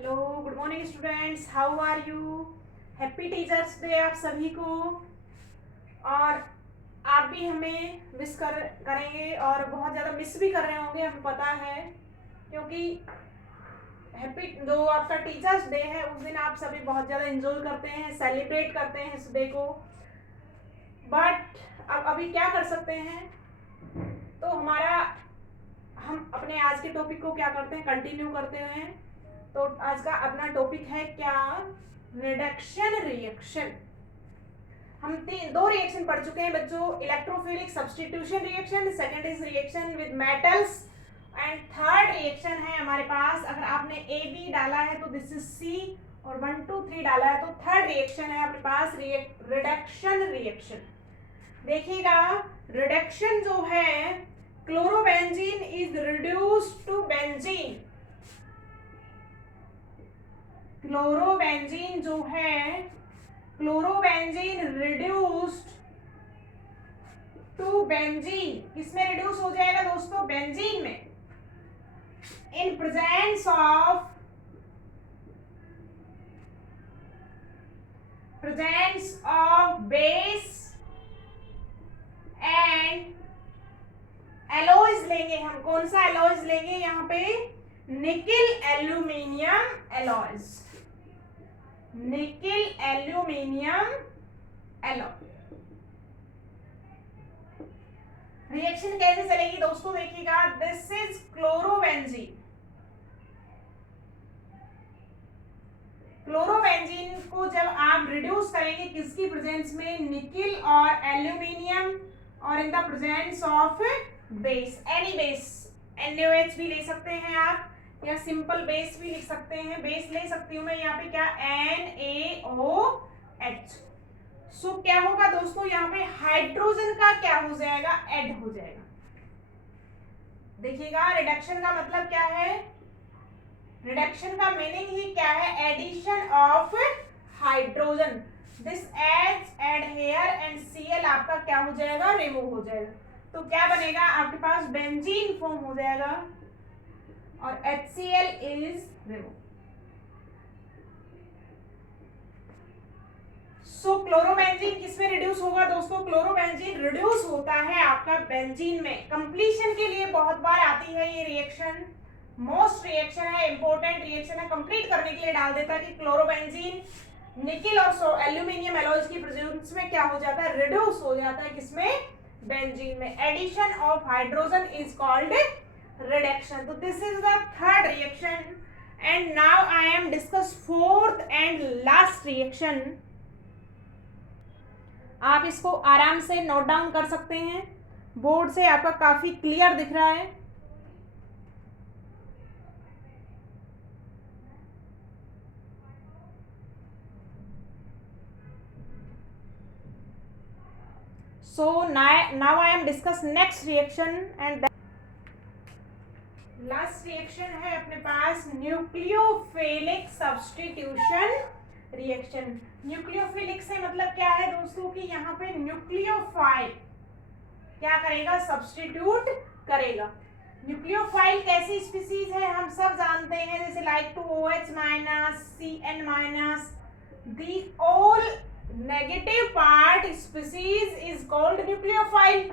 Hello, good morning students, how are you. Happy teachers day आप सभी को। और आप भी हमें मिस करेंगे और बहुत ज़्यादा मिस भी कर रहे होंगे, हमें पता है, क्योंकि हैप्पी जो आपका टीचर्स डे है उस दिन आप सभी बहुत ज़्यादा एंजॉय करते हैं, सेलिब्रेट करते हैं इस डे को। बट अब अभी क्या कर सकते हैं, तो हम अपने आज के टॉपिक को क्या करते हैं, कंटिन्यू करते हैं। तो आज का अपना टॉपिक है क्या, रिडक्शन रिएक्शन। हम दो रिएक्शन पढ़ चुके हैं बच्चों, electrophilic substitution reaction, second is reaction with metals and third reaction है हमारे पास, अगर आपने ए बी डाला है तो दिस इज सी और 1 2 3 डाला है तो थर्ड रिएक्शन है अपने पास रिडक्शन रिएक्शन। देखिएगा, रिडक्शन जो है, chlorobenzene is reduced to benzene. Chlorobenzene जो है, क्लोरोबेंजीन रिड्यूस्ड टू बेंजीन, किसमें रिड्यूस हो जाएगा दोस्तों, बेंजीन में, in presence of base and alloys लेंगे हम। कौन सा एलॉयज लेंगे यहाँ पे, nickel aluminium alloys, nickel aluminium alloy. Reaction कैसे चलेगी दोस्तों, देखिएगा, दिस इज क्लोरोबेंजीन। क्लोरोबेंजीन को जब आप रिड्यूस करेंगे किसकी प्रेजेंस में, निकिल और एल्यूमिनियम, और in the presence of base, any base, NaOH भी ले सकते हैं आप, या सिंपल बेस भी लिख सकते हैं, बेस ले सकती हूं मैं यहाँ पे क्या, NaOH। सो क्या होगा दोस्तों, यहाँ पे हाइड्रोजन का क्या हो जाएगा, ऐड हो जाएगा। देखिएगा, रिडक्शन का मतलब क्या है, रिडक्शन का मीनिंग ही क्या है, addition of hydrogen. This H add here and Cl आपका क्या हो जाएगा, रिमूव हो जाएगा। तो क्या बनेगा आपके पास, बेंजीन फॉर्म हो जाएगा और HCl is remove. So chlorobenzene किसमें रिड्यूस होगा दोस्तों, क्लोरोबेंजीन रिड्यूस होता है आपका बेंजीन में। कंप्लीशन के लिए बहुत बार आती है ये रिएक्शन, मोस्ट रिएक्शन है, इंपॉर्टेंट रिएक्शन है, कंप्लीट करने के लिए डाल देता है कि क्लोरोबेंजीन निकिल और एल्यूमिनियम एलॉयज की प्रेजेंस में क्या हो जाता है, रिड्यूस हो जाता है, किसमें, बेंजीन में। Addition of hydrogen is called reduction. तो this is the third reaction and now I am discuss fourth and last reaction. आप इसको आराम से नोट डाउन कर सकते हैं, बोर्ड से आपका काफी क्लियर दिख रहा है। So now I am discuss next reaction and last reaction है अपने पास न्यूक्लियोफिलिक सब्स्टिट्यूशन रिएक्शन। न्यूक्लियोफिलिक से मतलब क्या है दोस्तों कि यहाँ पे न्यूक्लियोफाइल क्या करेगा, सब्स्टिट्यूट करेगा। न्यूक्लियोफाइल कैसी स्पीसीज है हम सब जानते हैं, जैसे like 2OH minus, CN minus, the all negative part species is called nucleophile।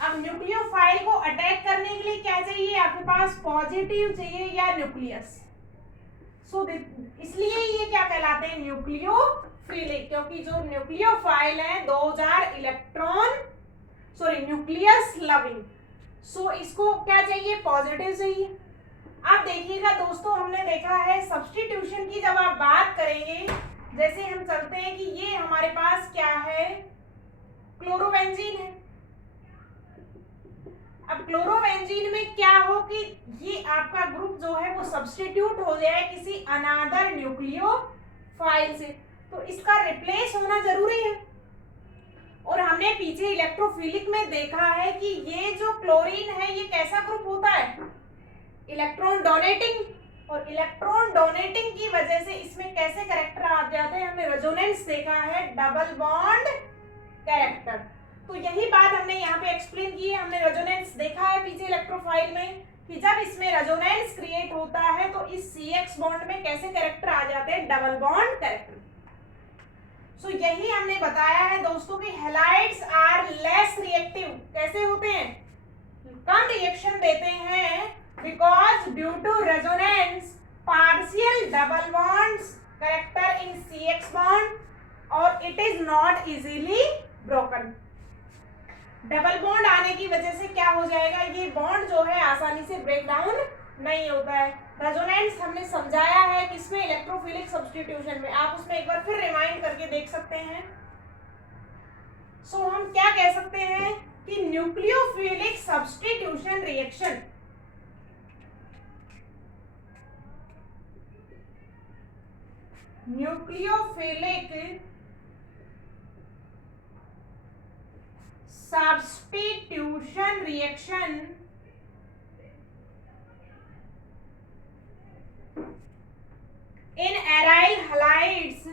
अब न्यूक्लियोफाइल को अटैक करने के लिए क्या चाहिए आपके पास, पॉजिटिव चाहिए या न्यूक्लियस। सो इसलिए ये क्या कहलाते हैं, न्यूक्लियोफिलिक, क्योंकि जो न्यूक्लियोफाइल है दोज आर न्यूक्लियस लविंग। सो इसको क्या चाहिए, पॉजिटिव चाहिए। अब देखिएगा दोस्तों, हमने देखा है सब्स्टिट्यूशन की जब आप बात करेंगे, जैसे हम चलते हैं कि ये हमारे पास क्या है, क्लोरोबेंजीन है। अब क्लोरोबेंजीन में क्या हो कि ये आपका ग्रुप जो है वो सब्स्टिट्यूट हो जाए किसी अनदर न्यूक्लियोफाइल से, तो इसका रिप्लेस होना जरूरी है। और हमने पीछे इलेक्ट्रोफिलिक में देखा है कि ये जो क्लोरीन है ये कैसा ग्रुप होता है, इलेक्ट्रॉन डोनेटिंग, और इलेक्ट्रॉन डोनेटिंग की वजह से इसमें कैसे कैरेक्टर आ जाते हैं, हमने रेजोनेंस देखा है, डबल बॉन्ड कैरेक्टर। तो यही बात हमने यहाँ पे एक्सप्लेन की है, हमने रेजोनेंस देखा है पीछे इलेक्ट्रोफाइल में कि जब इसमें रेजोनेंस क्रिएट होता है तो इस CX बॉन्ड में कैसे कैरेक्टर आ जाते हैं, डबल बॉन्ड कैरेक्टर। सो यही हमने बताया है दोस्तों कि हैलाइड्स आर लेस रिएक्टिव, कैसे होते हैं, कम रिएक्शन देते हैं, because due to resonance partial double bonds character in CX bond और it is not easily broken. Double bond आने की वजह से क्या हो जाएगा, ये बॉन्ड जो है आसानी से ब्रेक डाउन नहीं होता है। रेजोनेंस हमने समझाया है किसमें, इलेक्ट्रोफिलिक सब्स्टिट्यूशन में, आप उसमें एक बार फिर रिमाइंड करके देख सकते हैं। सो हम क्या कह सकते हैं कि nucleophilic substitution reaction nucleophilic substitution reaction in aryl halides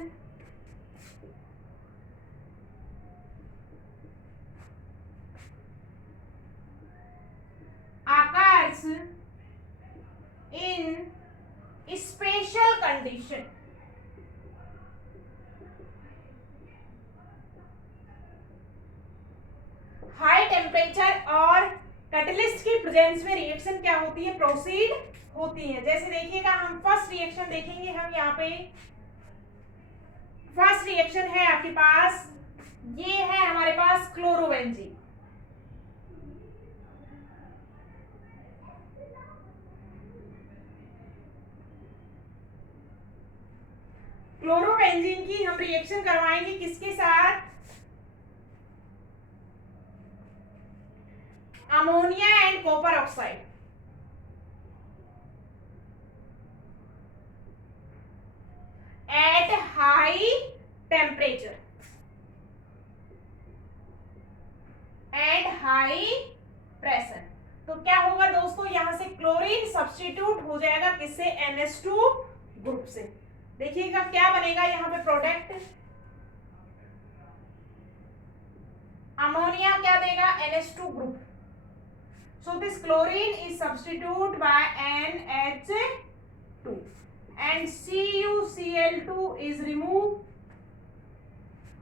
occurs in special condition। High temperature और कैटलिस्ट की प्रेजेंस में रिएक्शन क्या होती है, प्रोसीड होती है। जैसे देखिएगा, हम फर्स्ट रिएक्शन देखेंगे, हम यहाँ पे फर्स्ट रिएक्शन है आपके पास, ये है हमारे पास क्लोरोबेंजीन। क्लोरोबेंजीन की हम रिएक्शन करवाएंगे किसके साथ, ammonia and copper oxide. At high temperature, at high pressure. तो क्या होगा दोस्तों, यहां से क्लोरीन सब्स्टिट्यूट हो जाएगा किससे, NH2 ग्रुप से। देखिएगा क्या बनेगा यहाँ पे प्रोडक्ट, अमोनिया क्या देगा, NH2 group. So this chlorine is substituted by NH2 and CuCl2 is removed,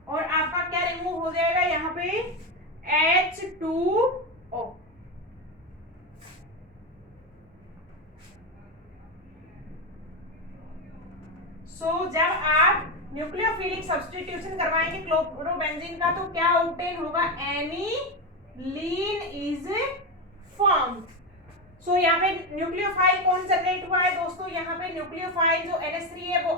और आपका क्या रिमूव हो जाएगा यहाँ पे, H2O। So जब आप न्यूक्लियोफिलिक सब्स्टिट्यूशन करवाएंगे क्लोरोबेंजीन का तो क्या ऑब्टेन होगा, एनिलीन इज फॉर्म। सो यहाँ पे न्यूक्लियोफाइल कौन जनरेट हुआ है दोस्तों, यहाँ पे न्यूक्लियोफाइल जो NH3 है वो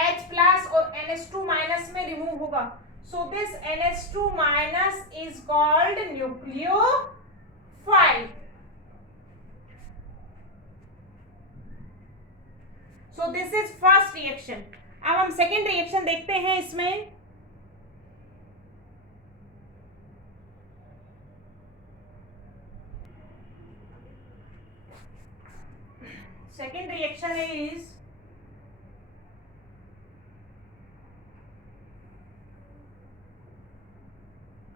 H प्लस और NH2 माइनस में रिमूव होगा। So this NH2 minus is called nucleophile. So this is first reaction. अब हम सेकेंड रिएक्शन देखते हैं इसमें। Second reaction is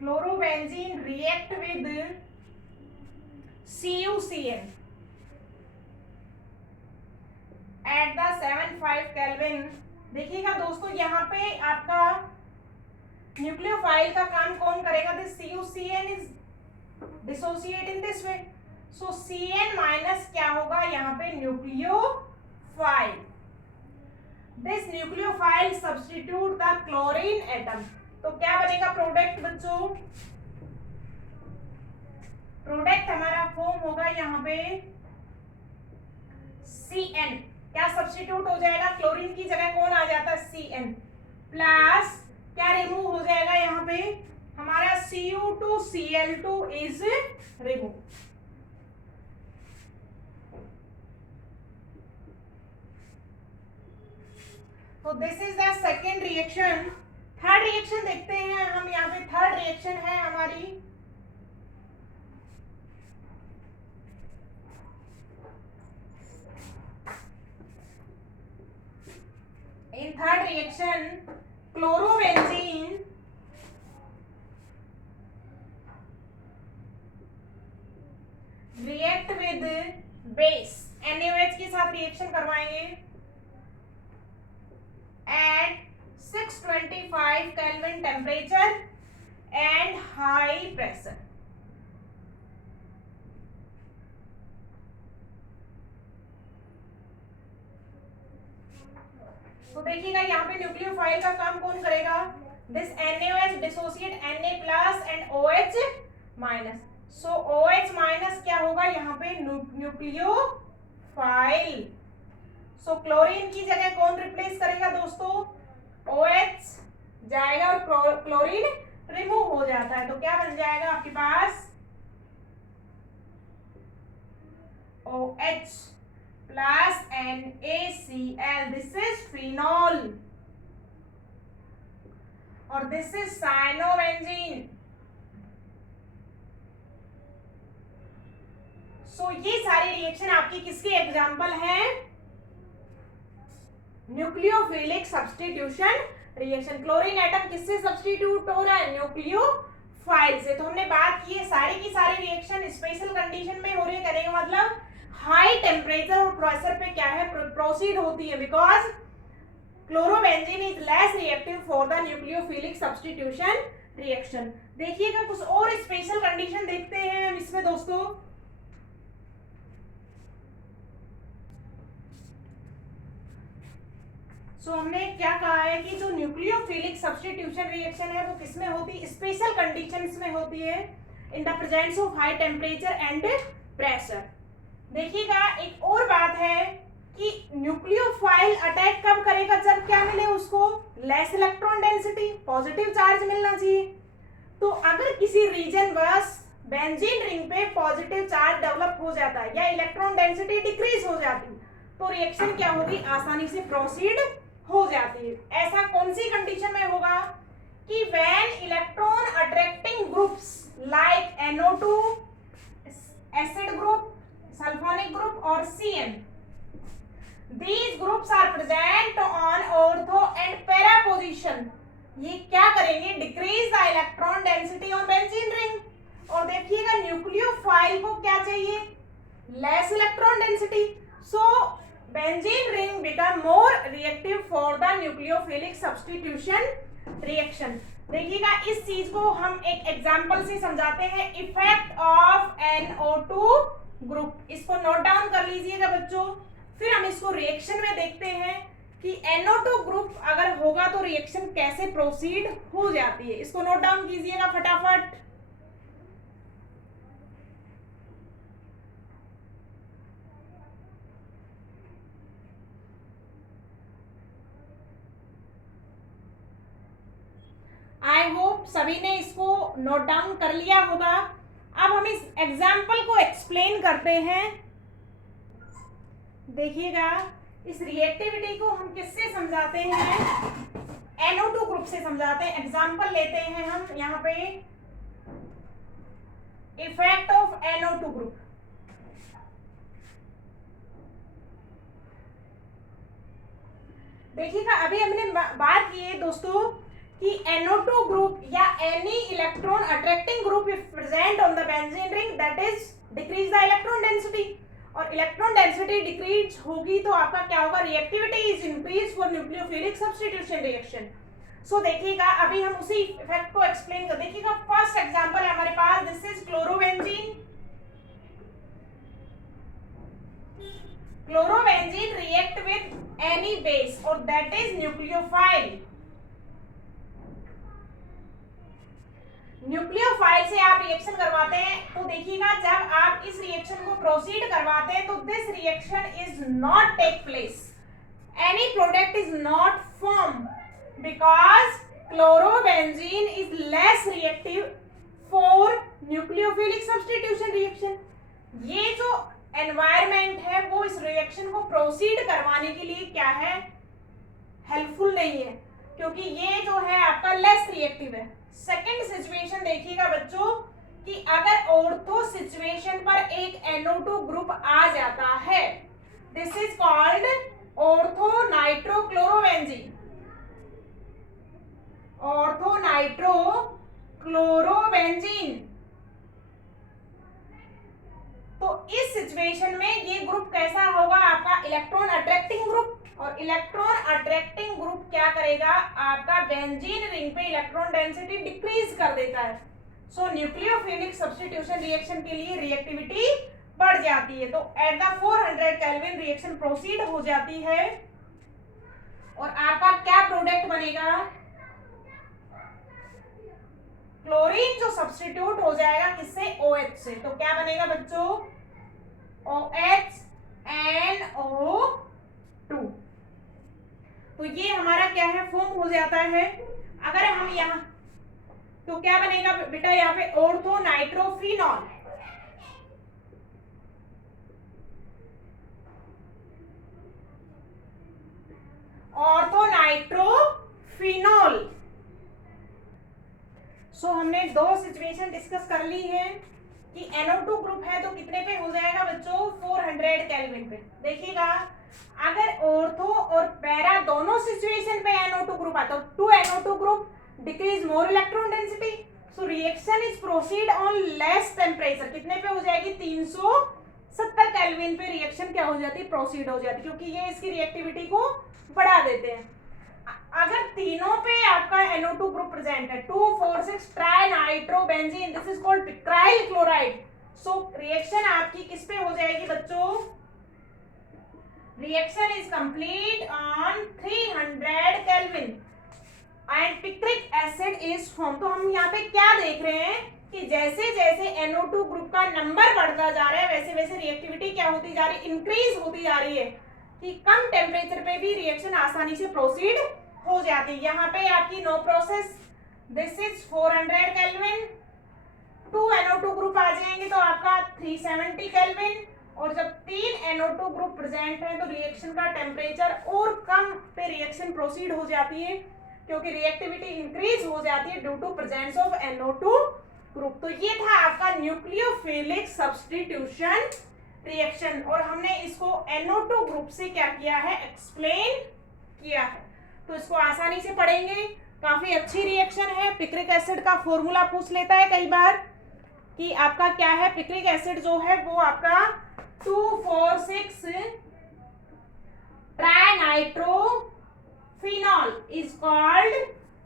chlorobenzene react with CuCl at the 75 Kelvin। देखिएगा दोस्तों, यहाँ पे आपका न्यूक्लियोफाइल का काम कौन करेगा, this CuCl is dissociate in this way। So Cn minus क्या होगा यहाँ पे, nucleophile. This nucleophile substitute the chlorine atom. तो क्या बनेगा प्रोडक्ट बच्चों, प्रोडक्ट हमारा फॉर्म होगा यहाँ पे Cn। क्या सब्स्टिट्यूट हो जाएगा, क्लोरीन की जगह कौन आ जाता है, Cn प्लस क्या रिमूव हो जाएगा यहाँ पे हमारा Cu2Cl2 इज रिमूव। तो this is the second reaction. Third reaction देखते हैं हम, यहाँ पे थर्ड रिएक्शन है हमारी in third reaction chlorobenzene react with base NaOH के साथ रिएक्शन करवाएंगे at 625 kelvin temperature and high pressure. तो देखिएगा यहाँ पे न्यूक्लियोफाइल का काम कौन करेगा? This NaOH dissociate Na plus and OH minus. So OH minus क्या होगा यहाँ पे? न्यूक्लियोफाइल। सो क्लोरीन की जगह कौन रिप्लेस करेगा दोस्तों? OH जाएगा और क्लोरीन रिमूव हो जाता है, तो क्या बन जाएगा आपके पास? OH plus NaCl, this is phenol और दिस इज साइनोबेंजीन। सो ये सारी रिएक्शन आपकी किसके एग्जांपल हैं? Nucleophilic substitution reaction. Chlorine atom किससे सब्स्टिट्यूट हो रहा है? न्यूक्लियोफाइल से। तो हमने बात की है सारी की सारी रिएक्शन स्पेशल कंडीशन में हो रही है, कहने का मतलब हाई टेम्परेचर और प्रेशर पे क्या है? प्रोसीड होती है, because chlorobenzene is less reactive for the nucleophilic substitution reaction. देखिएगा कुछ और स्पेशल कंडीशन देखते हैं हम इसमें दोस्तों। हमने क्या कहा है कि जो न्यूक्लियोफिलिक सब्स्टिट्यूशन रिएक्शन है वो किसमें होती है? स्पेशल कंडीशंस में होती है, in the presence of high temperature and pressure. देखिएगा एक और बात है कि न्यूक्लियोफाइल अटैक कब करेगा? जब क्या मिले उसको? Less electron density, positive charge मिलना चाहिए। तो अगर किसी रीजन बस बेंजीन रिंग पे पॉजिटिव चार्ज डेवलप हो जाता है या इलेक्ट्रॉन डेंसिटी डिक्रीज हो जाती है, तो रिएक्शन क्या होगी? आसानी से प्रोसीड हो जाती है। ऐसा कौन सी कंडीशन में होगा? कि when electron attracting groups like NO2, acid group, sulphonic group और CN, these groups are present on ortho and para position, ये क्या करेंगे? Decrease the electron density on benzene ring. और देखिएगा न्यूक्लियोफाइल को क्या चाहिए? Less electron density. So benzene ring become more reactive for the nucleophilic substitution reaction. देखिएगा इस चीज को हम एक एग्जांपल से समझाते हैं, इफेक्ट ऑफ NO2 ग्रुप। इसको नोट डाउन कर लीजिएगा बच्चों, फिर हम इसको रिएक्शन में देखते हैं कि NO2 ग्रुप अगर होगा तो रिएक्शन कैसे प्रोसीड हो जाती है। इसको नोट डाउन कीजिएगा फटाफट। आई होप सभी ने इसको नोट डाउन कर लिया होगा। अब हम इस एग्जाम्पल को एक्सप्लेन करते हैं। देखिएगा इस रिएक्टिविटी को हम किससे समझाते हैं? NO2 ग्रुप से समझाते हैं। एग्जाम्पल लेते हैं हम यहाँ पे, इफेक्ट ऑफ NO2 ग्रुप। देखिएगा अभी हमने बात की है दोस्तों कि NO2 ग्रुप या any electron attracting group if present on the benzene ring that is decrease the electron density. और इलेक्ट्रॉन डेंसिटी डिक्रीज होगी तो आपका क्या होगा? Reactivity is increase for nucleophilic substitution reaction. So देखिएगा अभी हम उसी इफेक्ट को एक्सप्लेन कर। देखिएगा फर्स्ट एग्जांपल है हमारे पास, this is chlorobenzene. Chlorobenzene react with any base और दैट इज न्यूक्लियोफाइल। न्यूक्लियोफाइल से आप रिएक्शन करवाते हैं तो देखिएगा जब आप इस रिएक्शन को प्रोसीड करवाते हैं तो this reaction is not take place, any product is not form because chlorobenzene is less reactive for nucleophilic substitution reaction. ये जो एनवायरमेंट है वो इस रिएक्शन को प्रोसीड करवाने के लिए क्या है? हेल्पफुल नहीं है, क्योंकि ये जो है आपका लेस रिएक्टिव है। सेकेंड सिचुएशन देखिएगा बच्चों कि अगर ऑर्थो सिचुएशन पर एक NO2 ग्रुप आ जाता है, this is called ortho nitrochlorobenzene. Ortho nitrochlorobenzene. तो सिचुएशन में ये ग्रुप कैसा होगा, आपका इलेक्ट्रॉन अट्रैक्टिंग ग्रुप, और इलेक्ट्रॉन अट्रैक्टिंग ग्रुप क्या करेगा, आपका बेंजीन रिंग पे इलेक्ट्रॉन डेंसिटी डिक्रीज कर देता है। सो न्यूक्लियोफिलिक सब्स्टिट्यूशन रिएक्शन के लिए रिएक्टिविटी बढ़ जाती है। तो at the 400 kelvin reaction proceed हो जाती है और आपका क्या प्रोडक्ट बनेगा, क्लोरीन जो सब्स्टिट्यूट हो जाएगा किससे, OH से। तो क्या बनेगा बच्चों, OHNO2। तो ये हमारा क्या है, फॉर्म हो जाता है। अगर हम यहाँ तो क्या बनेगा बेटा, यहाँ पे ऑर्थो नाइट्रोफिनॉल, ऑर्थो नाइट्रोफिनॉल। सो हमने दो सिचुएशन डिस्कस कर ली है कि NO2 ग्रुप है तो कितने पे हो जाएगा बच्चों, 400 केल्विन पे। देखिएगा अगर ऑर्थो और पैरा दोनों सिचुएशन पे NO2 ग्रुप आता है, 2 NO2 group decrease more electron density, so reaction is proceed on less temperature. कितने पे हो जाएगी, 370 केल्विन पे रिएक्शन क्या हो जाती है, प्रोसीड हो जाती है, क्योंकि ये इसकी रिएक्टिविटी को बढ़ा देते हैं। अगर तीनों पे आपका NO2 ग्रुप प्रेजेंट है, 2,4,6 trinitrobenzene, this is called picryl chloride. So reaction आपकी किस पे हो जाएगी बच्चों, reaction is complete on 300 kelvin and picric acid is form. तो हम यहाँ पे क्या देख रहे हैं कि जैसे जैसे NO2 ग्रुप का नंबर बढ़ता जा रहा है वैसे वैसे रिएक्टिविटी क्या होती जा रही है, इंक्रीज होती जा रही है, कि कम टेम्परेचर पे भी रिएक्शन आसानी से प्रोसीड हो जाती है। यहाँ पे आपकी no process, this is 400 kelvin, 2 NO2 group आ जाएंगे तो आपका 370 केल्विन, और जब 3 NO2 ग्रुप प्रेजेंट है तो रिएक्शन का टेम्परेचर और कम पे रिएक्शन प्रोसीड हो जाती है, क्योंकि रिएक्टिविटी इंक्रीज हो जाती है due to presence of NO2 group. तो ये था आपका न्यूक्लियोफिलिक सब्स्टिट्यूशन रिएक्शन, और हमने इसको NO2 ग्रुप से क्या किया है, एक्सप्लेन किया है। तो इसको आसानी से पढ़ेंगे, काफी अच्छी रिएक्शन है। पिक्रिक एसिड का फॉर्मूला पूछ लेता है कई बार कि आपका क्या है, पिक्रिक एसिड जो है वो आपका 2,4,6 trinitrophenol is called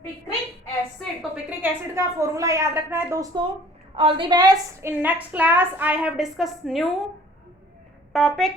picric acid. तो पिक्रिक एसिड का फॉर्मूला याद रखना है दोस्तों। All the best. In next class I have discuss new topic